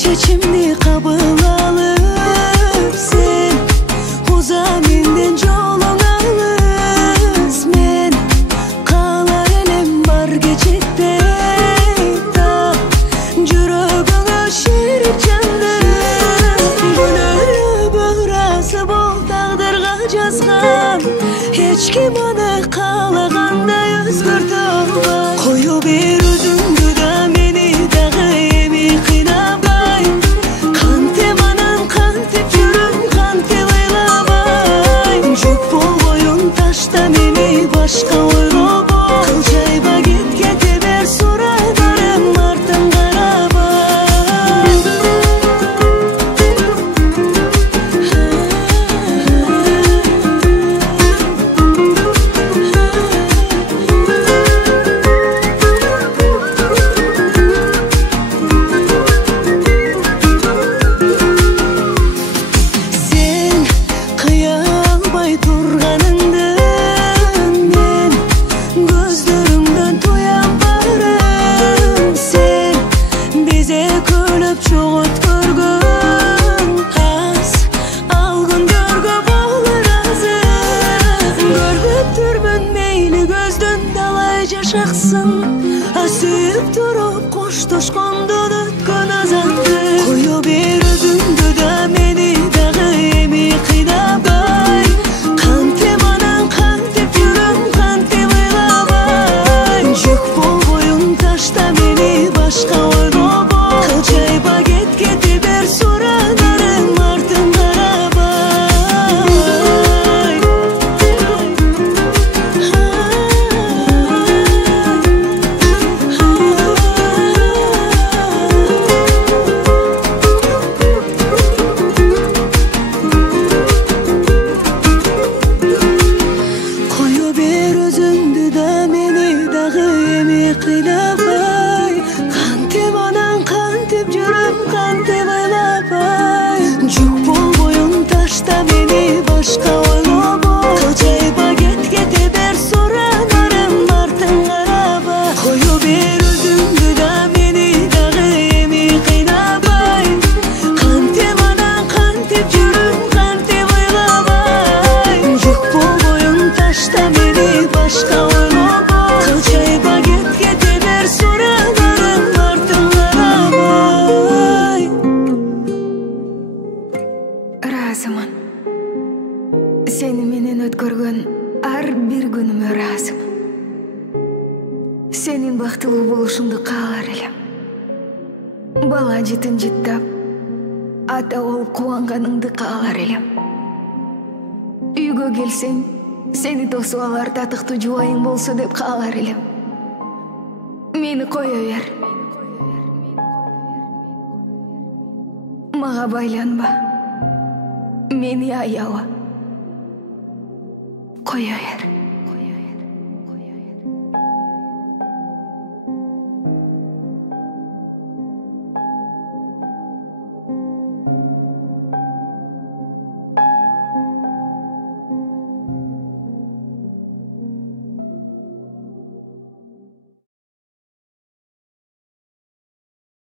Çeçimni kabul alıp sen uza menden jolun alız. Men kalar elem bar geçekte da жүрөгүңө şerik жанды. Günölü böğrası bol taqdırga жазган. Hiç kim аны kalagандай özgөртө албай. Коюп бер өзүңдү да мени дагы эми кыйнабай. Кантип анан кантип жүрөм, кантип ыйлабай. Жүк болбоюн ташта мени башка ойго бой. Кылчайба кете бер сурадарым артын карабай. Sen кыя албай турганыңдын мен көздөрүңдөн туям барым. Сен бизе күлүп чогут көргөн аз ал күндөргө болор азыр. Көргөптүрмүн мейли көздөн талай жашаксын, сүйүп туруп коштошкондон өткөн азанды. Коюп бер өзүңдү да мени дагы эми кыйнабай. Кантип анан кантип жүрөм, кантип ыйлабай. Жүк болбоюн ташта мени башка ойго бой. Кылчайба кете бер сурадарым артын карабай. Коюп бер өзүңдү да мени дагы эми кыйнабай. Кантип анан кантип жүрөм, кантип ыйлабай. Жүк болбоюн ташта мени башка ойго бой. Кылчайба кете бер сурадарым артын карабай. Коюп бер өзүңдү да мени дагы эми кыйнабай. Кантип анан кантип жүрөм, кантип ыйлабай. Жүк болбоюн ташта мени башка ойго бой. Кылчайба кете бер сурадарым артын карабай. Ыраазымын. Сени менен өткөргөн ар бир күнүмө ыраазымын. Сенин бактылуу болушуңду каалар элем. Бала жытын жыттап, ата болуп кубанганыңды каалар элем. Үйгө келсең, сени тосуп алар татыктуу жубайың болсо деп каалар элем. Мени кое бер. Мага байланба. Мени аяба. Кое бер.